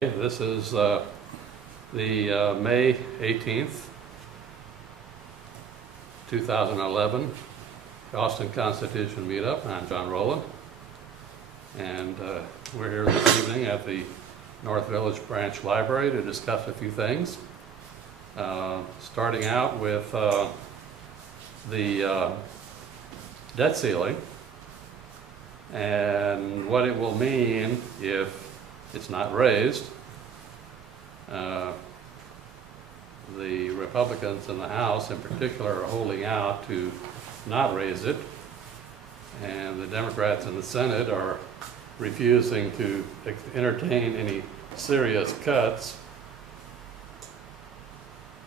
This is the May 18th, 2011 Austin Constitution Meetup. I'm John Rowland, and we're here this evening at the North Village Branch Library to discuss a few things. Starting out with the debt ceiling and what it will mean if it's not raised. The Republicans in the House in particular are holding out to not raise it, and the Democrats in the Senate are refusing to entertain any serious cuts.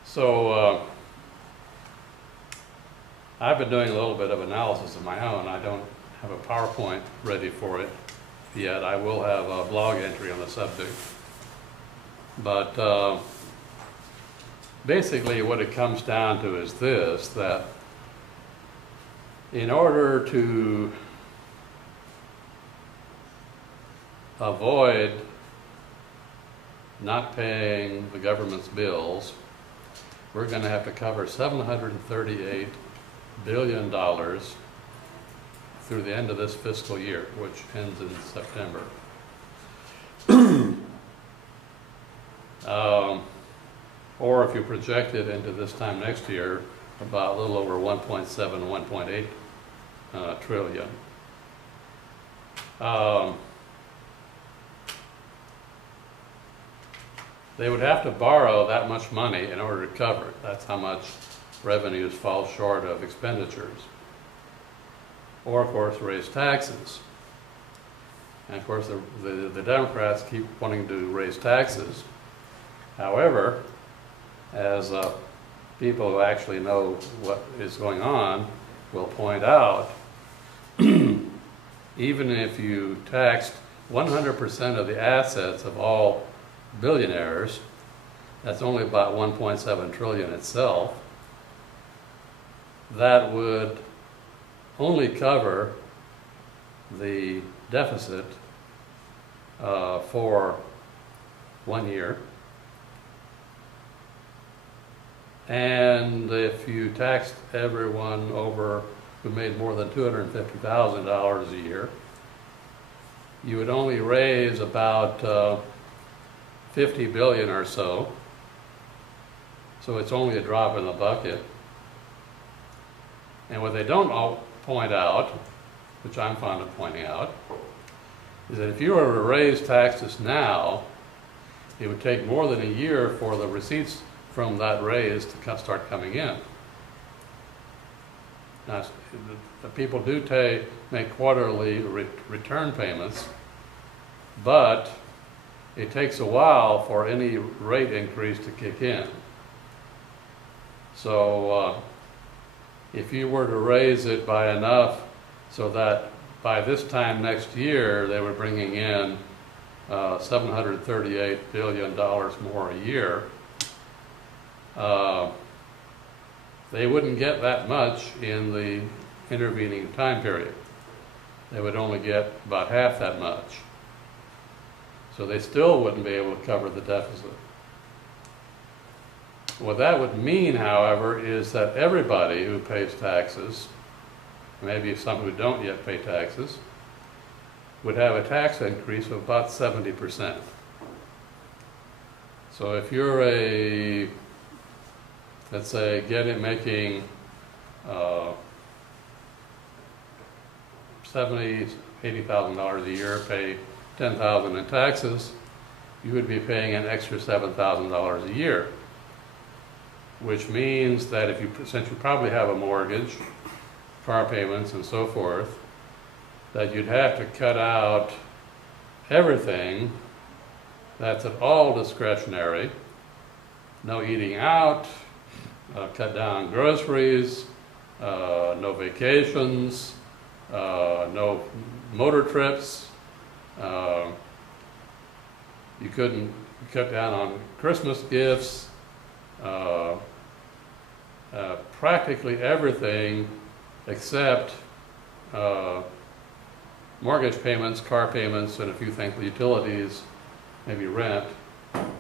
So I've been doing a little bit of analysis of my own. I don't have a PowerPoint ready for it yet. I will have a blog entry on the subject. But basically what it comes down to is this, that in order to avoid not paying the government's bills, we're going to have to cover $738 billion through the end of this fiscal year, which ends in September. Or if you project it into this time next year, about a little over 1.7, 1.8 trillion. They would have to borrow that much money in order to cover it. That's how much revenues fall short of expenditures. Or, of course, raise taxes. And, of course, the Democrats keep wanting to raise taxes. However, as people who actually know what is going on will point out, even if you taxed 100% of the assets of all billionaires, that's only about 1.7 trillion itself, that would only cover the deficit for 1 year. And if you taxed everyone over who made more than $250,000 a year, you would only raise about 50 billion or so. So it's only a drop in the bucket. And what they don't all point out, which I'm fond of pointing out, is that if you were to raise taxes now, it would take more than a year for the receipts from that raise to start coming in. Now, the people do make quarterly return payments, but it takes a while for any rate increase to kick in. So if you were to raise it by enough so that by this time next year they were bringing in $738 billion more a year, they wouldn't get that much in the intervening time period. They would only get about half that much. So they still wouldn't be able to cover the deficit. What that would mean, however, is that everybody who pays taxes, maybe some who don't yet pay taxes, would have a tax increase of about 70%. So if you're let's say, making $70,000, $80,000 a year, pay $10,000 in taxes, you would be paying an extra $7,000 a year. Which means that since you probably have a mortgage, car payments and so forth, that you'd have to cut out everything that's at all discretionary. No eating out, cut down groceries, no vacations, no motor trips. You couldn't cut down on Christmas gifts. Practically everything except mortgage payments, car payments, and a few things, utilities, maybe rent,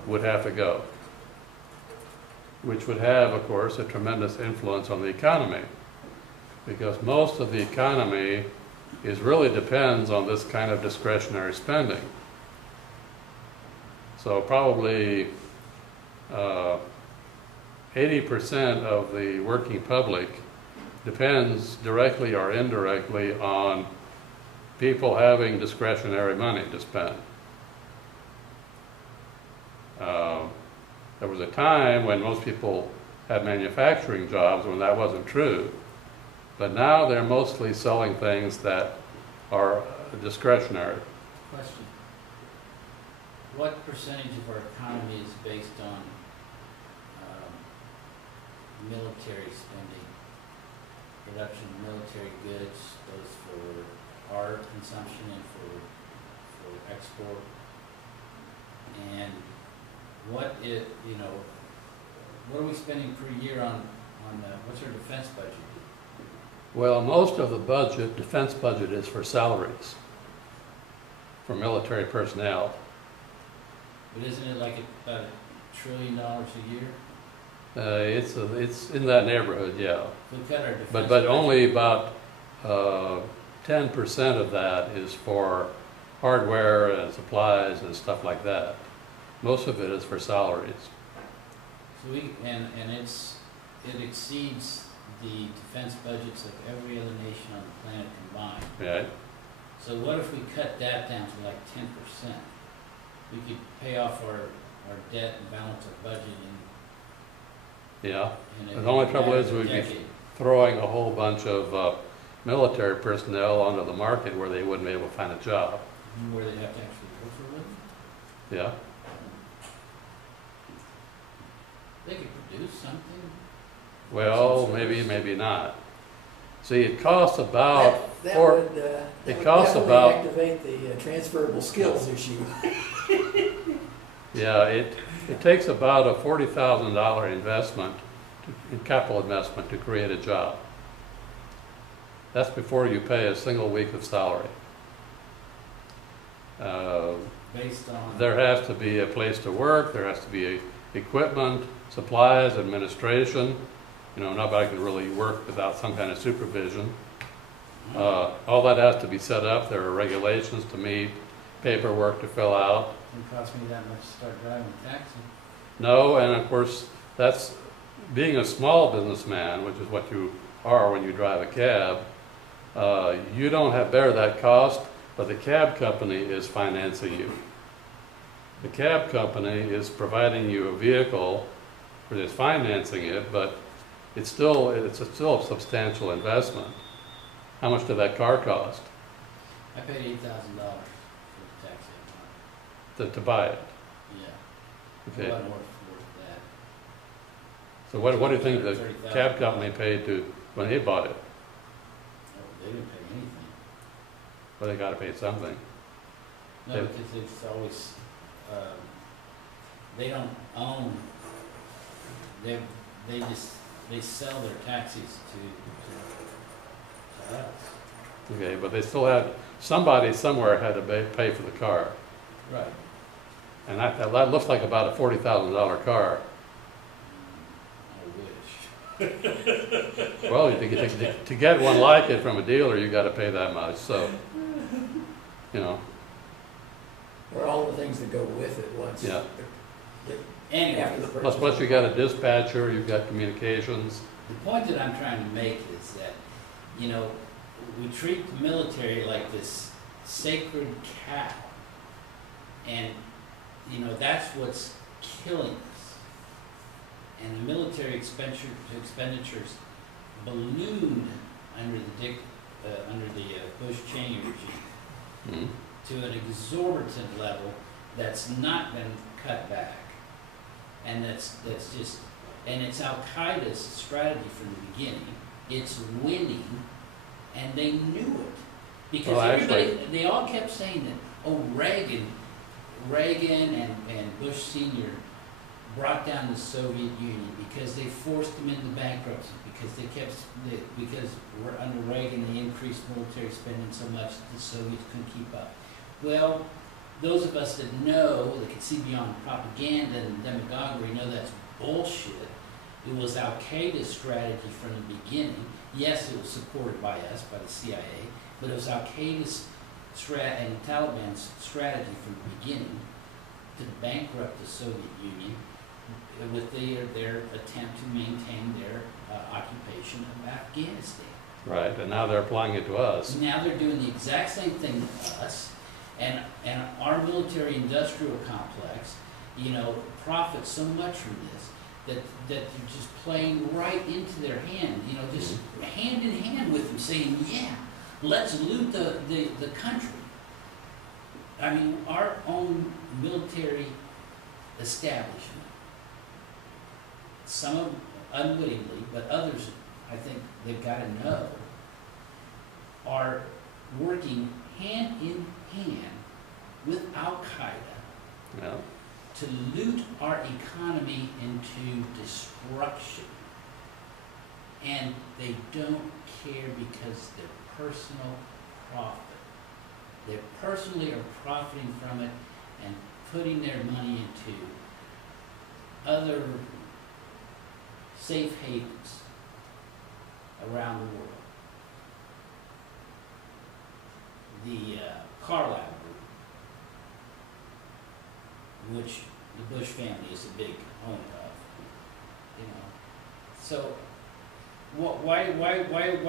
would have to go, which would have, of course, a tremendous influence on the economy, because most of the economy really depends on this kind of discretionary spending. So probably 80% of the working public depends directly or indirectly on people having discretionary money to spend. There was a time when most people had manufacturing jobs when that wasn't true, but now they're mostly selling things that are discretionary. Question. What percentage of our economy is based on military spending? Production of military goods, both for our consumption and for export. And what are we spending per year on what's our defense budget? Well, most of the defense budget is for salaries, for military personnel. But isn't it like about $1 trillion a year? It's in that neighborhood, yeah. We cut our defense But budget. only about 10% of that is for hardware and supplies and stuff like that. Most of it is for salaries. So it exceeds the defense budgets of every other nation on the planet combined. Right? So what if we cut that down to like 10%? We could pay off our debt and balance our budget Yeah. in The only trouble is a we'd be decade. throwing a whole bunch of military personnel onto the market where they wouldn't be able to find a job. Where they'd have to actually work for a living. Yeah. They could produce something. Well, maybe not. See, it costs about That four. would it costs definitely about- activate the transferable skills issue. Yeah, it takes about a $40,000 investment, in capital investment, to create a job. That's before you pay a single week of salary. Based on There has to be a place to work. There has to be equipment, supplies, administration. Nobody can really work without some kind of supervision. All that has to be set up. There are regulations to meet, paperwork to fill out. it wouldn't cost me that much to start driving a taxi. No, and of course, that's being a small businessman, which is what you are when you drive a cab. You don't bear that cost, but the cab company is financing you. The cab company is providing you a vehicle, or is financing it, but it's still a substantial investment. How much did that car cost I paid $8,000 for the taxi. to buy it? Yeah. Okay. It wasn't worth that. So what do you think the $30,000. cab company paid when they bought it? They didn't pay anything. Well, they got to pay something. No, Yeah. because it's always, they don't own, they sell their taxis to us. Okay, but they still had, somebody somewhere had to pay for the car. Right. And that looks like about a $40,000 car. I wish. Well, to get one like it from a dealer, you got to pay that much. So, Or all the things that go with it once. Yeah. Anyway, After the plus purchase. you got a dispatcher, you've got communications. the point that I'm trying to make is that, we treat the military like this sacred cow. And, that's what's killing us. And the military expenditures ballooned under the Bush-Cheney regime Mhm. to an exorbitant level that's not been cut back. And that's just, and it's Al-Qaeda's strategy from the beginning. It's winning, and they knew it. Because Well, they all kept saying that, Reagan and Bush Sr. brought down the Soviet Union because they forced them into bankruptcy, because under Reagan they increased military spending so much that the Soviets couldn't keep up. Well, those of us that know, that can see beyond propaganda and demagoguery, know that's bullshit. It was Al Qaeda's strategy from the beginning. Yes, it was supported by us, by the CIA, but it was Al Qaeda's and Taliban's strategy from the beginning to bankrupt the Soviet Union with their attempt to maintain their occupation of Afghanistan. Right, and now they're applying it to us. Now they're doing the exact same thing to us, and our military-industrial complex, profits so much from this that they're just playing right into their hand, just hand in hand with them, saying, yeah, let's loot the country. I mean, our own military establishment, some of them unwittingly, but others, I think they've got to know, are working hand in hand with Al Qaeda Yeah. to loot our economy into destruction. And they don't care because their personal profit. They personally are profiting from it and putting their money into other safe havens around the world. The Carlyle Group, which the Bush family is a big owner of, So, why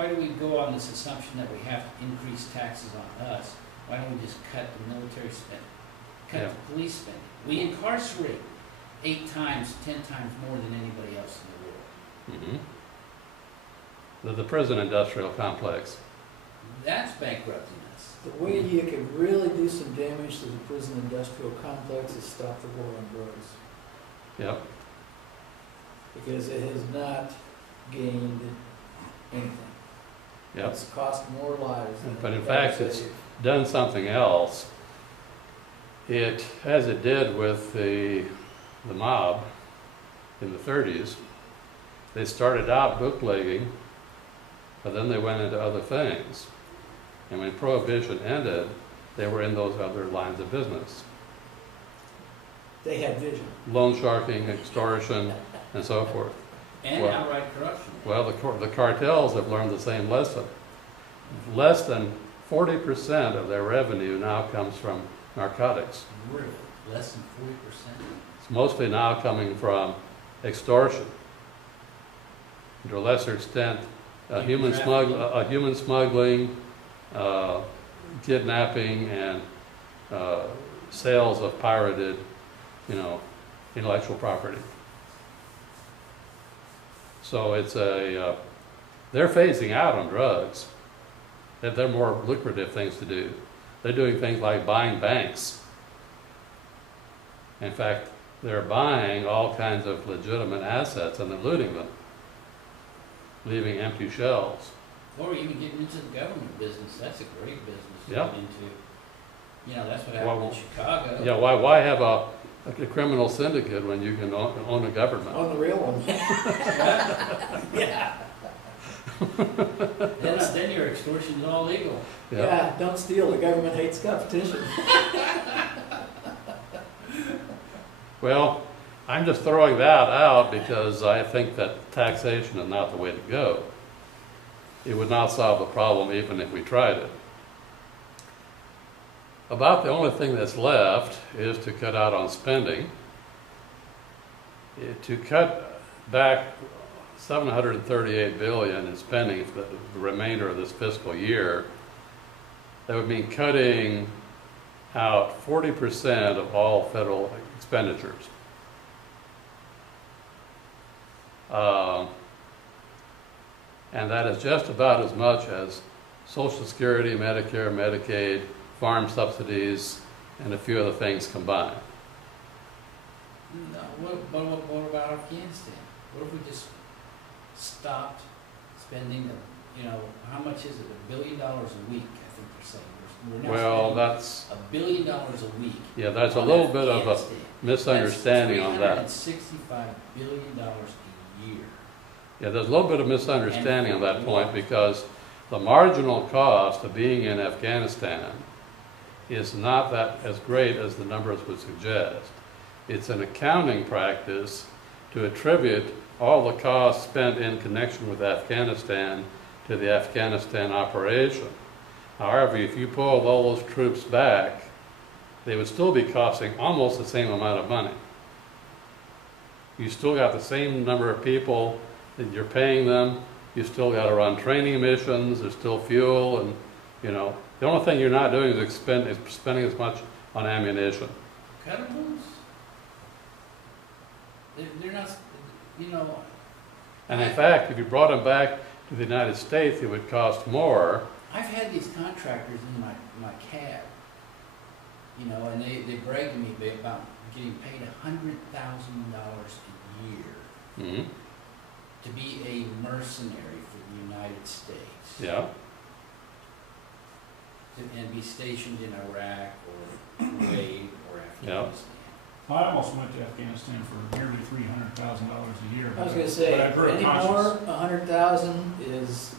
do we go on this assumption that we have to increase taxes on us? Why don't we just cut the military spending, cut the police spending? We incarcerate 8 times, 10 times more than anybody else in the world. The prison industrial complex. That's bankrupting us. The way you can really do some damage to the prison industrial complex is stop the war on drugs. Yep. Because it has not gained anything. Yep. It's cost more lives than But in it fact, has it's saved. done something else. It, as it did with the mob in the 30s, they started out bootlegging, but then they went into other things. And when Prohibition ended, they were in those other lines of business. They had vision. Loan sharking, extortion, and so forth. And Well- outright corruption. Well, the cartels have learned the same lesson. Less than 40% of their revenue now comes from narcotics. Really? Less than 40%? It's mostly now coming from extortion. To a lesser extent, human smuggling, kidnapping, and sales of pirated, intellectual property. So it's they're phasing out on drugs. They're more lucrative things to do. They're doing things like buying banks. In fact, they're buying all kinds of legitimate assets and they're looting them, leaving empty shelves. Or even getting into the government business. That's a great business to Yeah. get into. That's what happened in Chicago. Yeah, why have a criminal syndicate when you can own a government? On the real one. Yeah. then your extortion is all legal. Yeah, don't steal. The government hates competition. Well, I'm just throwing that out because I think that taxation is not the way to go. It would not solve the problem even if we tried it. About the only thing that's left is to cut out on spending. To cut back $738 billion in spending for the remainder of this fiscal year, that would mean cutting out 40% of all federal expenditures. And that is just about as much as Social Security, Medicare, Medicaid, farm subsidies, and a few other things combined. No, what about Afghanistan? What if we just stopped spending, how much is it? $1 billion a week, I think they're saying. We're now spending That's, $1 billion a week. yeah, there's a on little bit of a Afghanistan. misunderstanding on that. That's $365 billion a year. Yeah, there's a little bit of misunderstanding on that point because the marginal cost of being in Afghanistan is not that as great as the numbers would suggest. It's an accounting practice to attribute all the costs spent in connection with Afghanistan to the Afghanistan operation. However, if you pulled all those troops back, they would still be costing almost the same amount of money. You still got the same number of people that you're paying them. You still got to run training missions. There's still fuel, and the only thing you're not doing is spending as much on ammunition. Cuttables? They're not, And in fact, if you brought them back to the United States, it would cost more. I've had these contractors in my cab, and they brag to me about getting paid $100,000 a year Mm-hmm. to be a mercenary for the United States. Yeah. And be stationed in Iraq or Kuwait or Afghanistan. I almost went to Afghanistan for nearly $300,000 a year. I was gonna say, but I grew any conscious. more, 100,000 is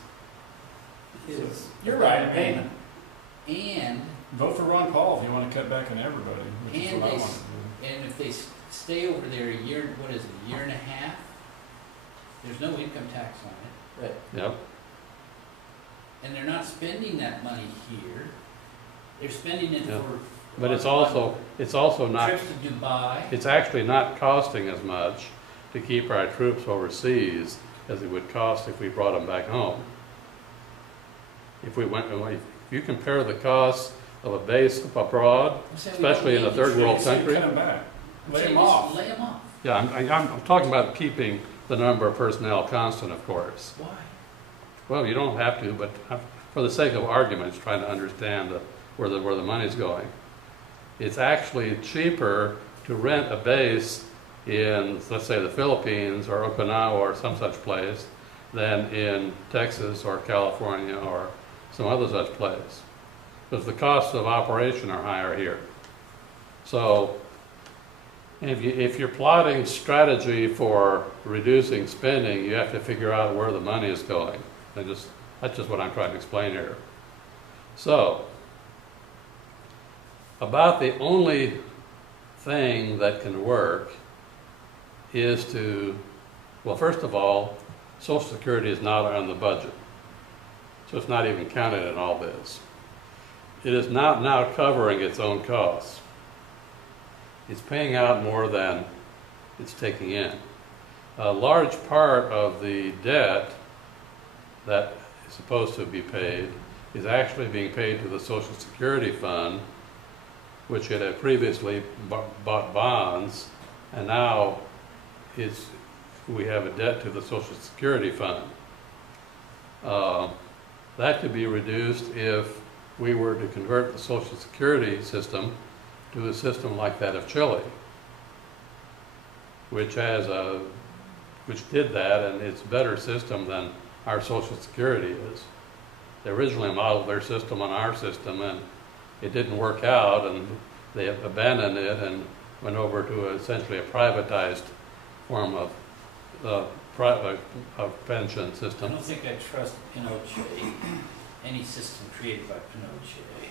You're right, I mean, payment. And vote for Ron Paul if you want to cut back on everybody, which is And what I they want to do. and if they stay over there a year, a year and a half, there's no income tax on it. Right. Yep. And they're not spending that money here. They're spending it Yeah. for But it's also not. trips to Dubai. It's actually not costing as much to keep our troops overseas as it would cost if we brought them back home. If you compare the costs of a base abroad, especially in a third world country. Cut them back. Lay Say them just off. Lay them off. Yeah, I'm talking about keeping the number of personnel constant, of course. Why? Well, you don't have to, but for the sake of arguments, trying to understand where the money's going. It's actually cheaper to rent a base in, let's say, the Philippines or Okinawa or some such place than in Texas or California or some other such place, because the costs of operation are higher here. So if you're plotting strategy for reducing spending, you have to figure out where the money is going. That's just what I'm trying to explain here. So, about the only thing that can work is well, first of all, Social Security is not on the budget. So it's not even counted in all this. It is not now covering its own costs. It's paying out more than it's taking in. A large part of the debt that is supposed to be paid is actually being paid to the Social Security Fund, which it had previously bought bonds, and now we have a debt to the Social Security Fund. That could be reduced if we were to convert the Social Security system to a system like that of Chile, which did that, and it's a better system than our Social Security is. They originally modeled their system on our system, and it didn't work out, and they abandoned it and went over to essentially a privatized form of pension I system. don't think I trust Pinochet, any system created by Pinochet.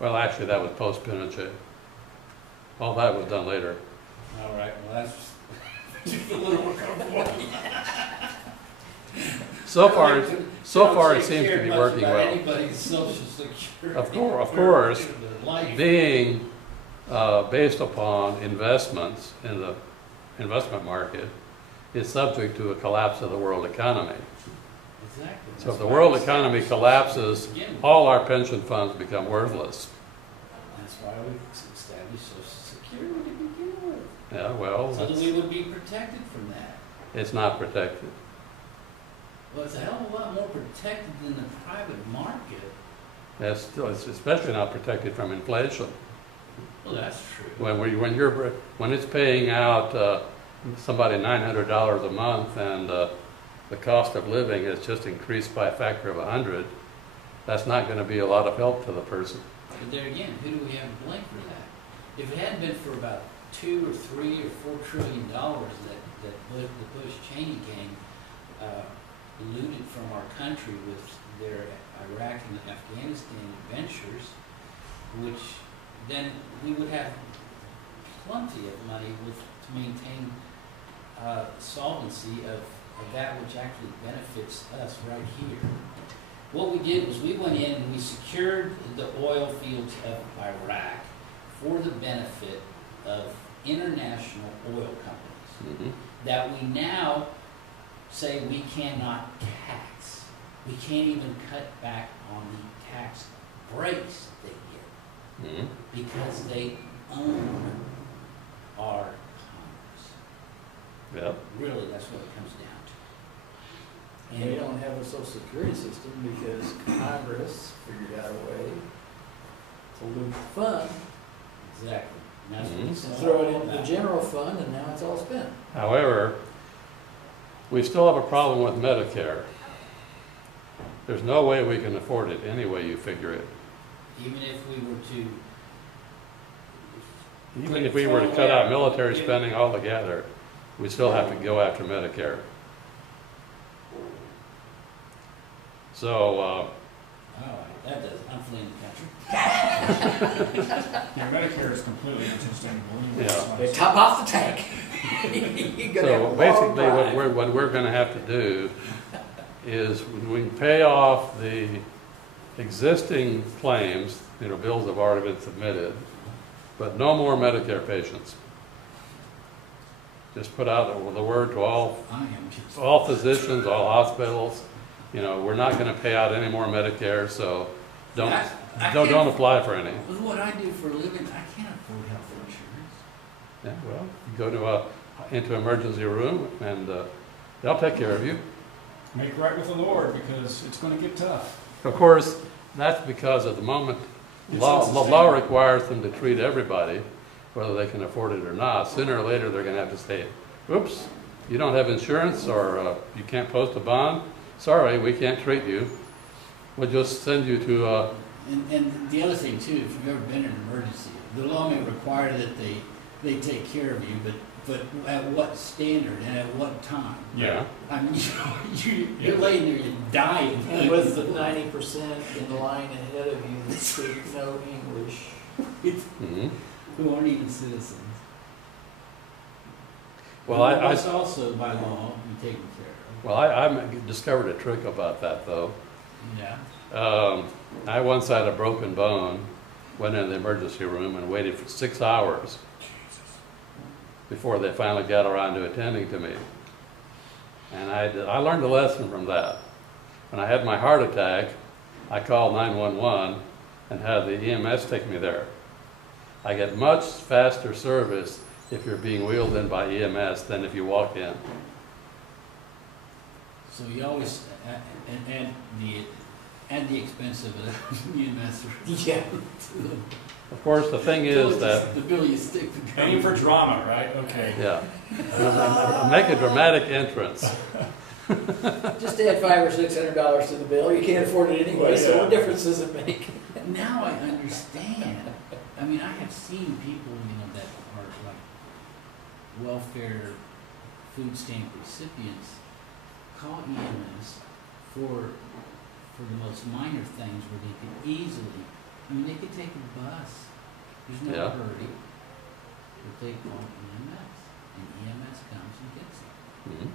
Well, actually, that was post-Pinochet. All that was done later. All right, well, that's just a little more comfortable. So far, it seems to be working well. Anybody's Social Security. Of course, their life. being based upon investments in the investment market is subject to a collapse of the world economy. Exactly. So if the world economy collapses, all our pension funds become worthless. That's why we established Social Security to begin with. Yeah, well, So that we would be protected from that. it's not protected. Well, it's a hell of a lot more protected than the private market. It's especially not protected from inflation. Well, that's true. When it's paying out somebody $900 a month, and the cost of living has just increased by a factor of 100, that's not going to be a lot of help to the person. But there again, who do we have to blame for that? If it hadn't been for about $2 or $3 or $4 trillion that the Bush-Cheney gang looted from our country with their Iraq and Afghanistan ventures, which then we would have plenty of money to maintain solvency of that which actually benefits us right here. What we did was we went in and we secured the oil fields of Iraq for the benefit of international oil companies that we now say we cannot tax. We can't even cut back on the tax breaks they get because they own our commerce. Yep. Really, that's what it comes down to. And we don't have a social security system because Congress figured out a way to loot the fund, Exactly. And that's what it's all throw it into the about. general fund, and now it's all spent. However, we still have a problem with Medicare. There's no way we can afford it any way you figure it. Even if we were to Even if we were to cut out military spending altogether, we still have to go after Medicare. So, all right, that does. I'm fleeing the country. Yeah, Medicare is completely unsustainable. Anyway, Yeah. it's not- They top off the tank. You're gonna have a so long basically drive. what we're gonna have to do is we can pay off the existing claims, bills have already been submitted, but no more Medicare patients. Just put out the word to all I am just. physicians, all hospitals, we're not gonna pay out any more Medicare, so don't apply for any. With what I do for a living, I can't afford health insurance. Yeah, well, you go into emergency room and they'll take care of you. Make right with the Lord, because it's gonna get tough. Of course, that's because at the moment, It's law unsustainable. requires them to treat everybody, whether they can afford it or not. Sooner or later, they're gonna have to say, oops, you don't have insurance, or you can't post a bond. Sorry, we can't treat you. We'll just send you to, And the other thing too, if you've ever been in an emergency, the law may require that they take care of you, but at what standard and at what time? yeah. I mean, you're laying there, you're dying. And with the 90% in the line ahead of you that speak no English. Mhm. Who aren't even citizens. Well, I That's also by law be taken care I discovered a trick about that, though. of. Yeah. I once had a broken bone, went into the emergency room and waited for 6 hours before they finally got around to attending to me. And I learned a lesson from that. When I had my heart attack, I called 911 and had the EMS take me there. I get much faster service if you're being wheeled in by EMS than if you walk in. So you always, and the expense of an EMS. Yeah. Of course, the thing is that, The bill you stick to. Aim for drama, right? Okay. yeah, make a dramatic entrance. Just add $500 or $600 to the bill. You can't afford it anyway, so Yeah. what difference does it make? Now I understand. I mean, I have seen people, that are like welfare food stamp recipients call EMS for the most minor things where they could easily, they could take a bus. There's no Yeah. hurry. But they call EMS, and EMS comes and gets them.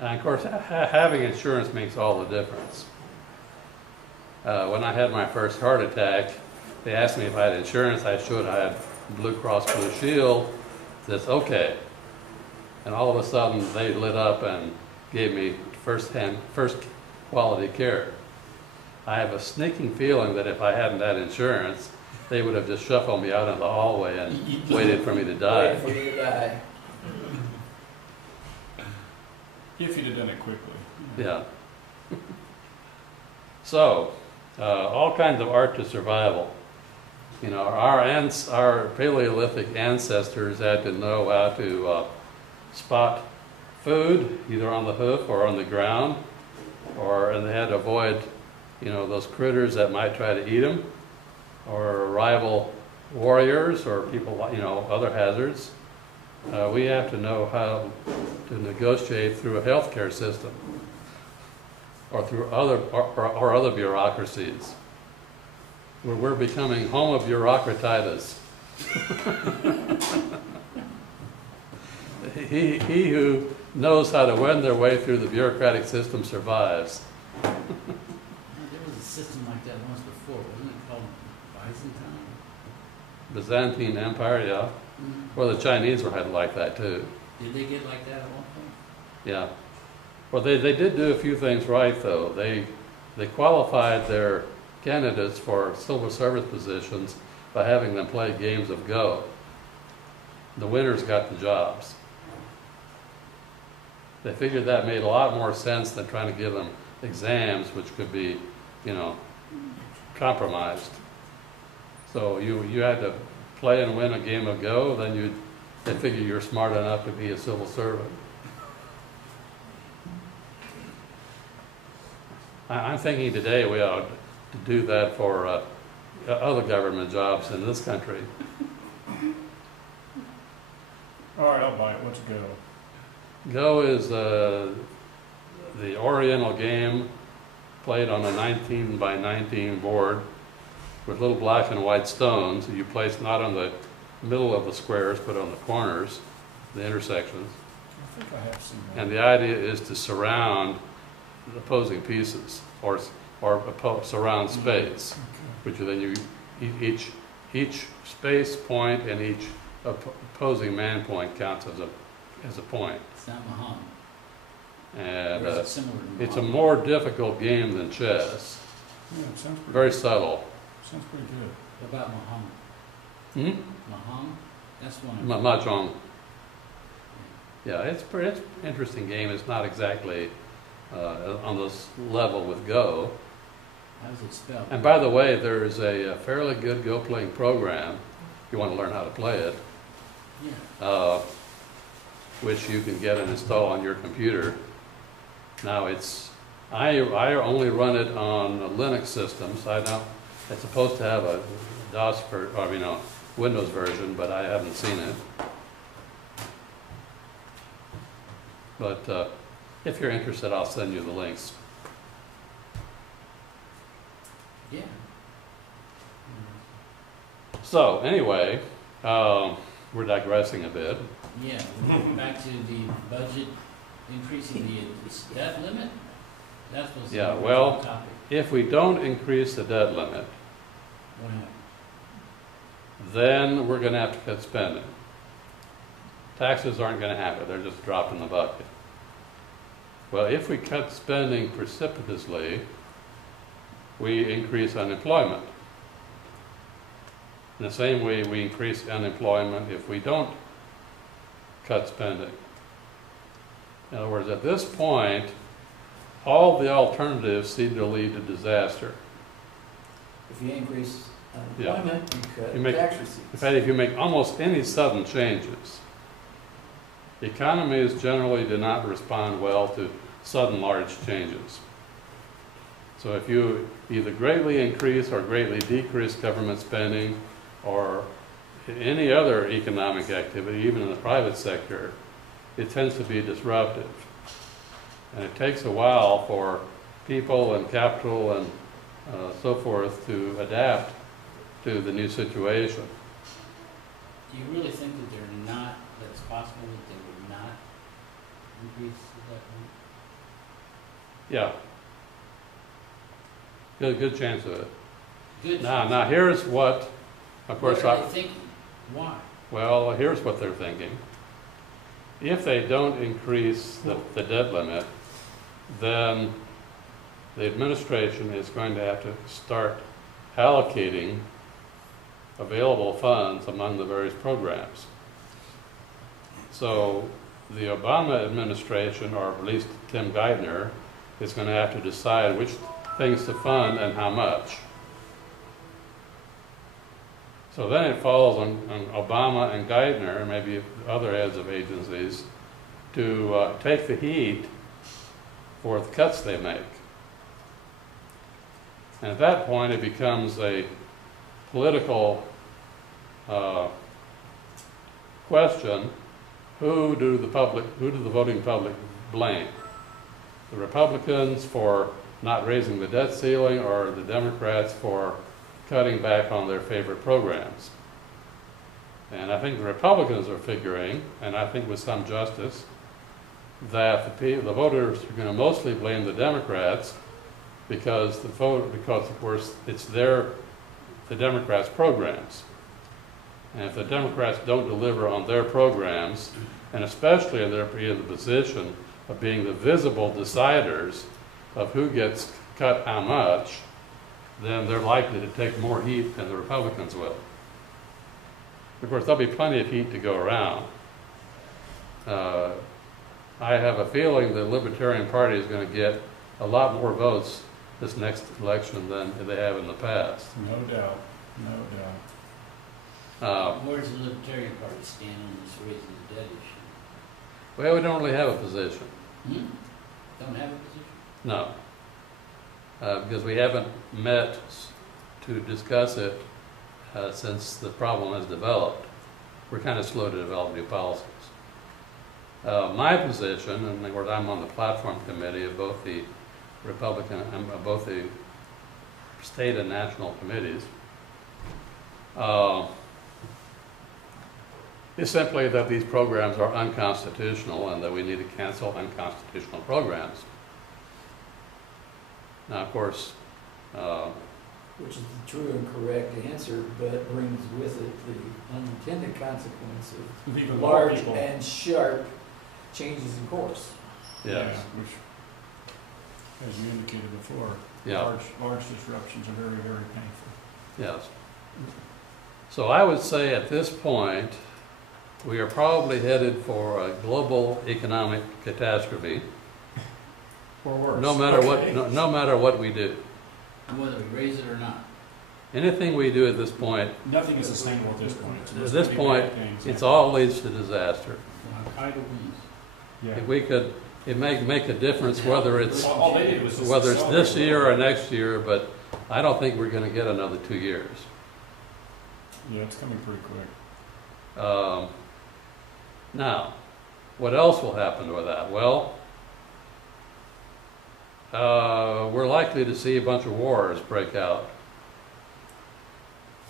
Mhm. And of course, having insurance makes all the difference. When I had my first heart attack, they asked me if I had insurance. I showed I had Blue Cross Blue Shield. That's okay. And all of a sudden, they lit up and gave me first quality care. I have a sneaking feeling that if I hadn't had insurance, they would have just shuffled me out in the hallway and waited for me to die. Wait for you to die. If you'd have done it quickly. Yeah. So, all kinds of art to survival. Our Paleolithic ancestors had to know how to spot food, either on the hoof or on the ground, and they had to avoid, those critters that might try to eat them, or rival warriors, or people, other hazards. We have to know how to negotiate through a healthcare system, or through other bureaucracies. We're becoming home of bureaucratitis. He who knows how to wend their way through the bureaucratic system survives. There was a system like that once before, wasn't it called Byzantine? Byzantine Empire, yeah. Well, the Chinese were had like that too. Did they get like that at one point? Yeah. Well, they did do a few things right though. They qualified their candidates for civil service positions by having them play games of Go. The winners got the jobs. They figured that made a lot more sense than trying to give them exams, which could be, compromised. So you had to play and win a game of Go, then they figure you're smart enough to be a civil servant. I'm thinking today we ought to do that for other government jobs in this country. All right, I'll buy it. What's Go? Go is the Oriental game played on a 19 by 19 board with little black and white stones that you place not on the middle of the squares but on the corners, the intersections. I think I have seen that. And the idea is to surround the opposing pieces or surround space, which then each space point and each opposing man point counts as a point. It's not Muhammad. And Or is it similar to Muhammad? it's a more difficult game than chess. Yeah, it sounds pretty, Very subtle. sounds pretty good. What about Muhammad? Muhammad? That's one. Mahjong. Yeah, it's an interesting game. It's not exactly on this level with Go. How does it spell? And by the way, there is a fairly good Go playing program, if you want to learn how to play it, Yeah. which you can get and install on your computer. Now I only run it on Linux systems. It's supposed to have a DOS Windows version, but I haven't seen it. But if you're interested, I'll send you the links. Yeah. So anyway, we're digressing a bit. Yeah, we're moving back to the budget, increasing the debt limit? That was the Yeah, original well- topic. If we don't increase the debt limit, What happened? then we're going to have to cut spending. Taxes aren't going to happen. They're just a drop in the bucket. Well, if we cut spending precipitously, we increase unemployment. In the same way we increase unemployment if we don't cut spending. In other words, at this point, all the alternatives seem to lead to disaster. If you increase unemployment, you cut You make- tax In receipts. fact, if you make almost any sudden changes, economies generally do not respond well to sudden large changes. So if you either greatly increase or greatly decrease government spending or any other economic activity, even in the private sector, it tends to be disruptive. And it takes a while for people and capital and so forth to adapt to the new situation. Do you really think that it's possible that they would not increase the debt limit? Yeah. Good chance of it. Good. Now here's what, of course, What are they thinking? Why? well, here's what they're thinking. If they don't increase the debt limit, then the administration is going to have to start allocating available funds among the various programs. So the Obama administration, or at least Tim Geithner, is going to have to decide which things to fund and how much. So then it falls on Obama and Geithner, and maybe other heads of agencies, to take the heat for the cuts they make. And at that point, it becomes a political question: who do the voting public blame? The Republicans for not raising the debt ceiling, or the Democrats for cutting back on their favorite programs. And I think the Republicans are figuring, and I think with some justice, that the voters are going to mostly blame the Democrats because of course it's the Democrats' programs. And if the Democrats don't deliver on their programs, and especially if they're in the position of being the visible deciders of who gets cut how much, then they're likely to take more heat than the Republicans will. Of course, there'll be plenty of heat to go around. I have a feeling the Libertarian Party is going to get a lot more votes this next election than they have in the past. No doubt, no doubt. Where does the Libertarian Party stand on this raising the debt issue? Well, we don't really have a position. Don't have a position? No. Because we haven't met to discuss it since the problem has developed. We're kind of slow to develop new policies. My position, and of course I'm on the platform committee of both the both the state and national committees, is simply that these programs are unconstitutional and that we need to cancel unconstitutional programs. Now, of course, Which is the true and correct answer, but brings with it the unintended consequence of Leaving more large people. and sharp changes in course. yes, Which, as you indicated before, yeah, large disruptions are very, very painful. yes. So I would say at this point, we are probably headed for a global economic catastrophe, Or worse. no matter Okay. no matter what we do. Whether we raise it or not. Anything we do at this point, Nothing is sustainable at this point. So at there's this gonna be point, bad things it's happen. all leads to disaster. Al-Qaeda wins. Yeah. If we could, it may make a difference whether it's All they did was just this accelerate year it. or next year, but I don't think we're going to get another 2 years. Yeah, it's coming pretty quick. Now, what else will happen with that? Well, we're likely to see a bunch of wars break out.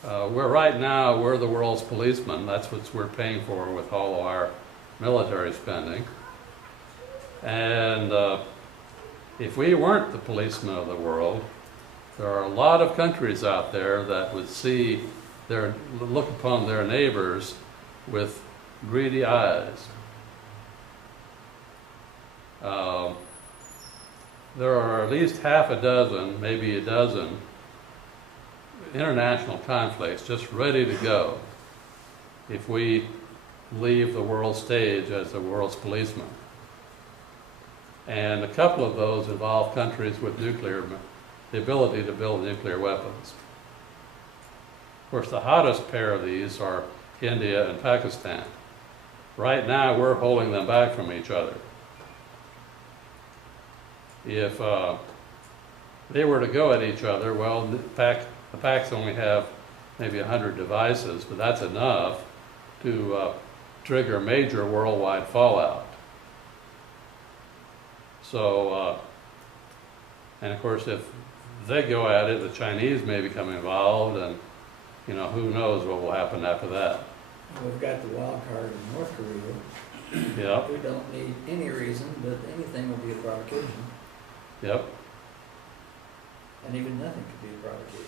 We're the world's policemen. That's what we're paying for with all of our military spending. And if we weren't the policemen of the world, there are a lot of countries out there that would look upon their neighbors with greedy eyes. There are at least half a dozen, maybe a dozen, international conflicts just ready to go if we leave the world stage as the world's policemen. And a couple of those involve countries with the ability to build nuclear weapons. Of course, the hottest pair of these are India and Pakistan. Right now, we're holding them back from each other. If they were to go at each other, well, the Pacs only have maybe 100 devices, but that's enough to trigger major worldwide fallout. So, and of course, if they go at it, the Chinese may become involved, and who knows what will happen after that. We've got the wild card in North Korea. Yep, We don't need any reason, but anything will be a provocation, yep, and even nothing could be a provocation.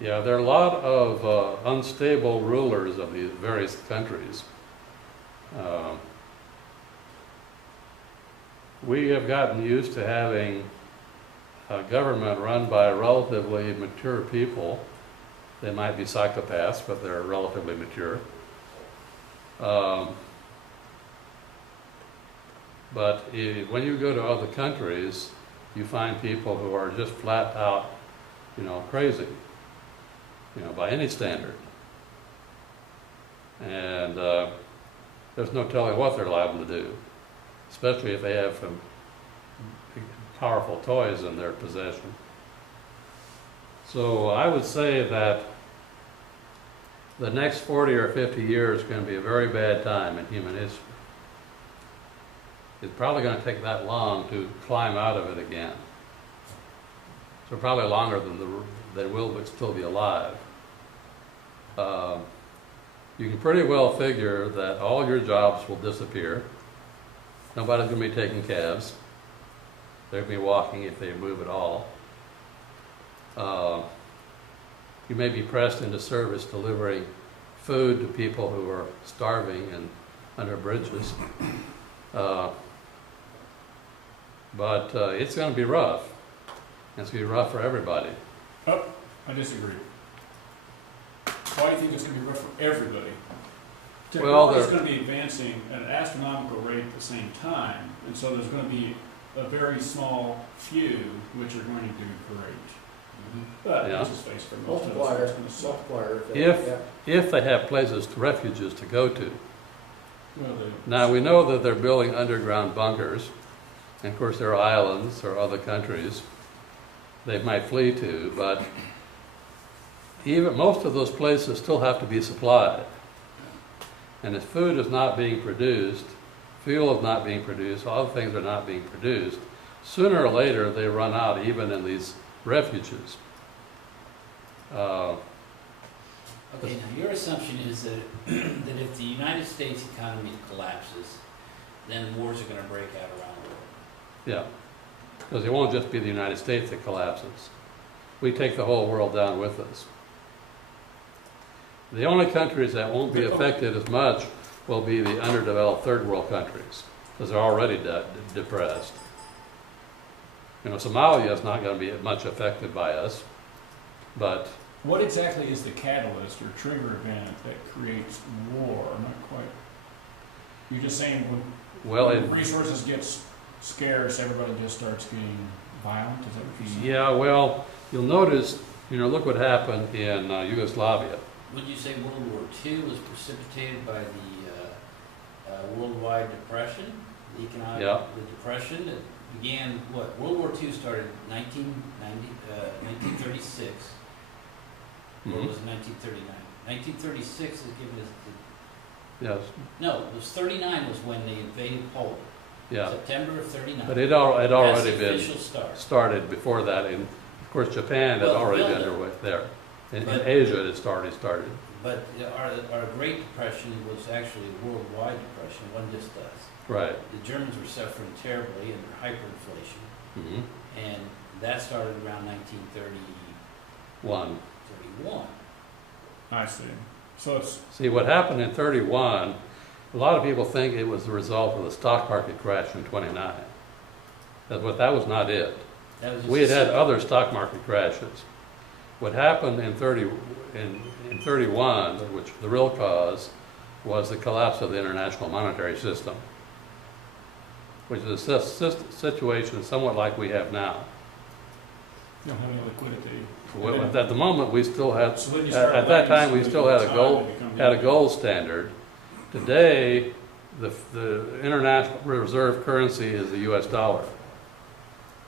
yeah. There are a lot of unstable rulers of these various countries. We have gotten used to having a government run by relatively mature people. They might be psychopaths, but they're relatively mature. But when you go to other countries, you find people who are just flat out, crazy, by any standard. And there's no telling what they're liable to do, especially if they have some powerful toys in their possession. So I would say that the next 40 or 50 years is going to be a very bad time in human history. It's probably going to take that long to climb out of it again. So probably longer than that will still be alive. You can pretty well figure that all your jobs will disappear. Nobody's going to be taking cabs. They'll be walking if they move at all. You may be pressed into service delivering food to people who are starving and under bridges. But it's going to be rough. It's going to be rough for everybody. Oh, I disagree. Why do you think it's going to be rough for everybody? Well, Technology is going to be advancing at an astronomical rate at the same time, and so there's going to be a very small few which are going to do great. But Yeah. this is face for most of us, Multiplier, it's going to suck. multiplier effect. If- Yeah. If they have places, refuges to go to. Well, Now, we know that they're building underground bunkers. And of course, there are islands or other countries they might flee to, but even most of those places still have to be supplied. And if food is not being produced, fuel is not being produced, all the things are not being produced, sooner or later they run out even in these refuges. Okay, now your assumption is that, that if the United States economy collapses, then wars are gonna break out around the world. Yeah, because it won't just be the United States that collapses. We take the whole world down with us. The only countries that won't be affected as much will be the underdeveloped third world countries, because they're already depressed. You know, Somalia is not going to be much affected by us, but what exactly is the catalyst or trigger event that creates war? I'm not quite. You're just saying when resources get scarce, everybody just starts getting violent? Is that what you're saying? yeah, well, you'll notice, you know, look what happened in Yugoslavia. Would you say World War II was precipitated by the worldwide depression, the economic Yeah. the depression that began, what, World War II started in 1936, or Mhm. was it 1939? 1936 is given as, Yes, no, it was 39 was when they invaded Poland. yeah. September of 39. But it had already That's the been official start. started before that. And of course, Japan had Well, already build been it. underway there. In But- Asia, it already started. But our Great Depression was actually a worldwide depression, it wasn't just us. Right. The Germans were suffering terribly under hyperinflation, Mm-hmm. and that started around 1931. I see. So it's See, what happened in 31, a lot of people think it was the result of the stock market crash in 29. But that was not it. That was just We had a had symptom. other stock market crashes. What happened in 31, which the real cause, was the collapse of the international monetary system, which is a situation somewhat like we have now. you don't have any liquidity. Well, at the moment, we still had, So then you start at that letting time, we some still people had a time gold, to become had a gold standard. Today, the international reserve currency is the U.S. dollar,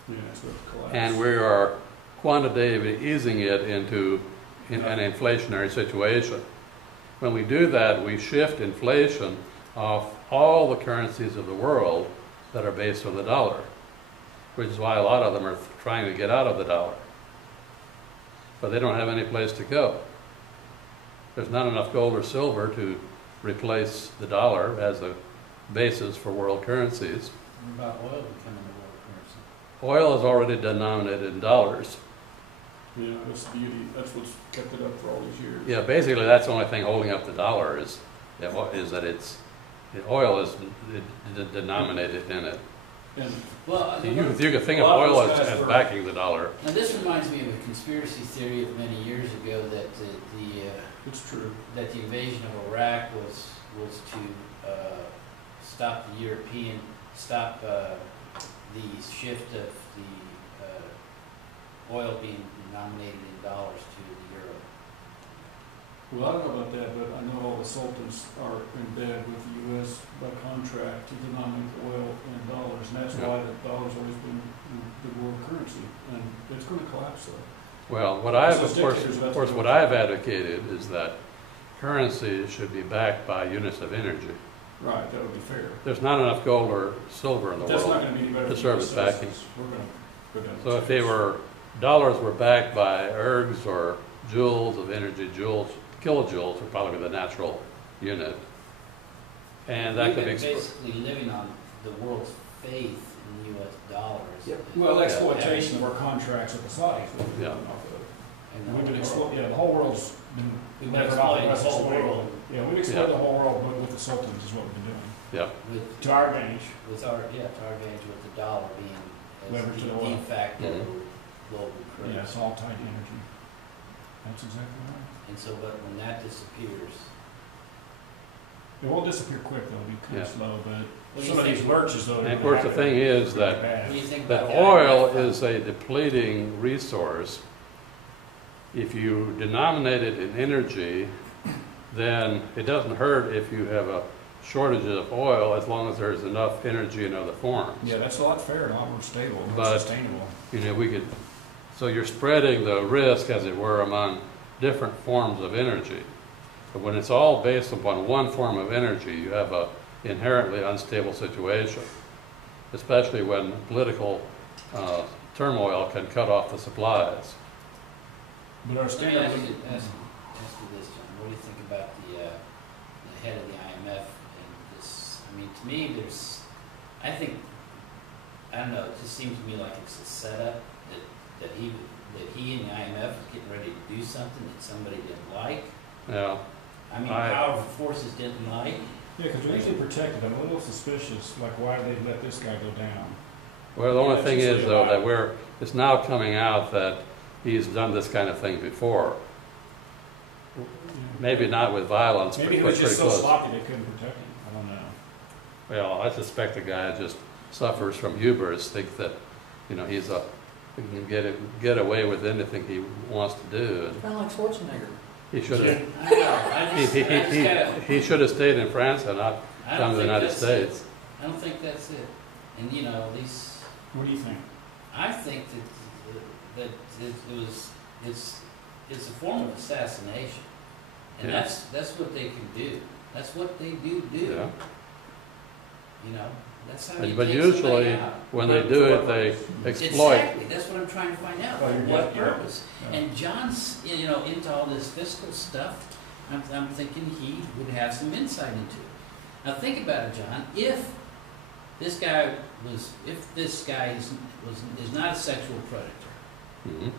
Yeah, so it's collapsed. and we are quantitatively easing it into an inflationary situation. When we do that, we shift inflation off all the currencies of the world that are based on the dollar, which is why a lot of them are trying to get out of the dollar. But they don't have any place to go. There's not enough gold or silver to replace the dollar as a basis for world currencies. What about oil becoming the world currency? Oil is already denominated in dollars. Yeah, that's the beauty. That's what's kept it up for all these years. Yeah, basically that's the only thing holding up the dollar is that the oil is denominated in it. And Well, You could think A of lot of oil those as guys were- backing the dollar. now this reminds me of a conspiracy theory of many years ago that it's true. that the invasion of Iraq was to stop the stop the shift of the oil being denominated in dollars to the euro. Well, I don't know about that, but I know all the sultans are in bed with the U.S. by contract to denominate oil in dollars, and that's Yeah. why the dollar's always been the world currency, and it's going to collapse though. Well, what I have, Those of course, dictators, that's what what I have advocated is that currency should be backed by units of energy. Right, that would be fair. There's not enough gold or silver in the But that's not world. going to be any better to for serve US its backing. citizens. We're going to go down. So if they were dollars were backed by ergs or joules of energy, kilojoules are probably the natural unit. And that could be We've been basically living on the world's faith in U.S. dollars. Yep. Well, exploitation of our contracts with the Saudis. Yeah. And We've been exploiting, the whole world's been We've been levered off the exploiting rest the of whole the world. world. Yeah, we've exploited the whole world with the sultans is what we've been doing. Yeah. with, To our advantage. with our, to our advantage with the dollar being Leverage as to the the oil. de facto Mhm. global currency. Yeah, it's all tied to energy. That's exactly right. And so, but when that disappears, It won't disappear quick though, it'll be kind Yeah. of slow, but What do some you of these think? lurches though. And of course, the thing is that what do you think that about the oil IMF? is a depleting resource. If you denominate it in energy, then it doesn't hurt if you have a shortage of oil as long as there's enough energy in other forms. Yeah, that's a lot fairer, a lot more stable, more But- sustainable. You know, we could, so you're spreading the risk, as it were, among different forms of energy. But when it's all based upon one form of energy, you have a inherently unstable situation, especially when political turmoil can cut off the supplies. But our Let me standard. ask you this, John. What do you think about the head of the IMF and this? I mean, to me, I think, I don't know, it just seems to me like it's a setup that he and the IMF is getting ready to do something that somebody didn't like. Yeah, I mean, I- powerful forces didn't like. Yeah, because we're usually protected. I'm a little suspicious, like why did they let this guy go down? well, the only Yeah, thing it's is just though, like- that it's now coming out that he's done this kind of thing before. Maybe not with violence, Maybe he but was pretty just so close. sloppy they couldn't protect him. I don't know. Well, I suspect the guy just suffers from hubris, thinks that, you know, he can get away with anything he wants to do. And Kind of like Schwarzenegger. he should have, I don't know. I just kinda, he should have stayed in France and not I come don't to the think United that's States. it. I don't think that's it. And you know, these. What do you think? I think that it's a form of assassination, and Yeah. that's what they can do. That's what they do. Yeah. You know, that's how you But take usually, somebody out. when they do it, they exploit. Exactly. That's what I'm trying to find out. Oh, For you're what good. Yeah. purpose? Yeah. And John's, you know, into all this fiscal stuff. I'm thinking he would have some insight into it. Now think about it, John. If this guy is not a sexual predator, Mhm.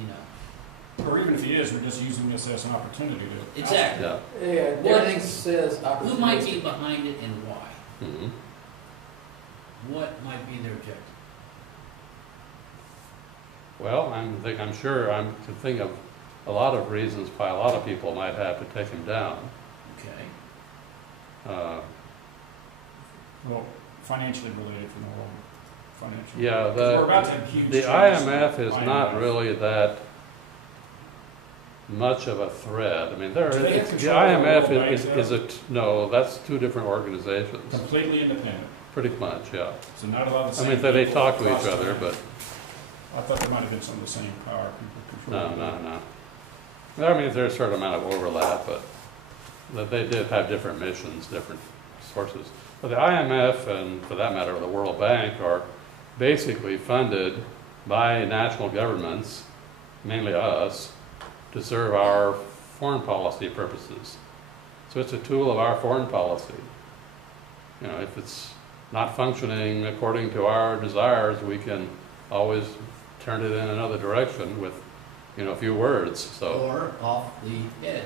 you know, Or even if he is, we're just using this as an opportunity to. exactly. Yeah. Yeah, What- everything says Who might be opportunistic. behind it and why? Mhm. What might be their objective? Well, I'm sure I can think of a lot of reasons why a lot of people might have to take him down. Okay. Well, financially related from the world. Financial. Yeah, We're about to have huge the changes. IMF is not IMF. really that much of a threat. I mean, Do they have the control of the IMF World Bank, no, that's two different organizations, Completely independent. pretty much, yeah. So not a lot of the I same. mean, they people talk to each across the other, land. but I thought there might have been some of the same power people no, controlling. no. I mean, there's a certain amount of overlap, but that they did have different missions, different sources. But the IMF, and for that matter, the World Bank, are basically funded by national governments, mainly us, to serve our foreign policy purposes. So it's a tool of our foreign policy. You know, if it's not functioning according to our desires, we can always turn it in another direction with, you know, a few words. So, Or off the head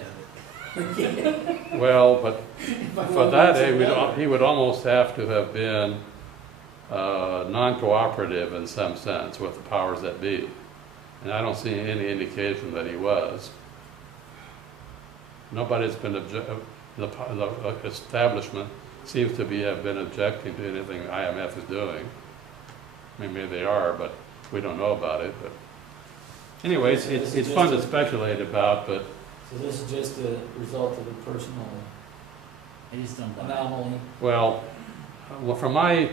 of it. well, but for that, he would almost have to have been non-cooperative in some sense with the powers that be. And I don't see any indication that he was. Nobody's been the establishment seems to have been objecting to anything the IMF is doing. I mean, maybe they are, but we don't know about it. But anyways, it's fun to speculate about, but So this is just a result of a personal I just don't buy it. anomaly. well, from my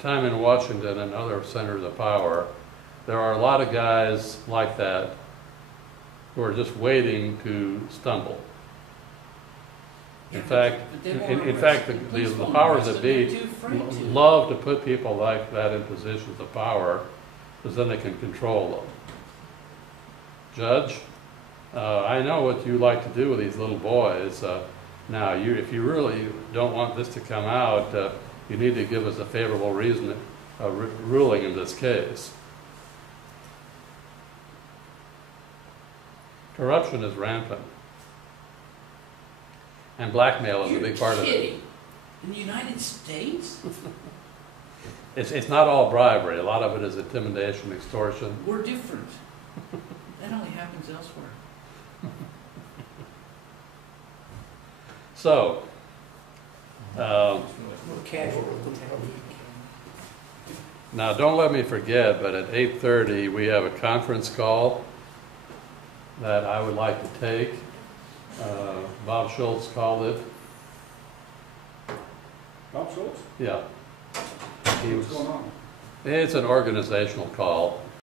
time in Washington and other centers of power, there are a lot of guys like that who are just waiting to stumble. In fact, But they in won't fact, arrest them. Police the won't powers arrest that them. They're be too afraid to. love to put people like that in positions of power, because then they can control them. Judge, I know what you like to do with these little boys. Now, if you really don't want this to come out, you need to give us a favorable ruling in this case. Corruption is rampant. And blackmail is a big part of it. In the United States? It's not all bribery. A lot of it is intimidation, extortion. We're different. That only happens elsewhere. So, More casual. now don't let me forget, but at 8:30 we have a conference call that I would like to take. Bob Schultz called it. Bob Schultz? Yeah. What's going on? It's an organizational call.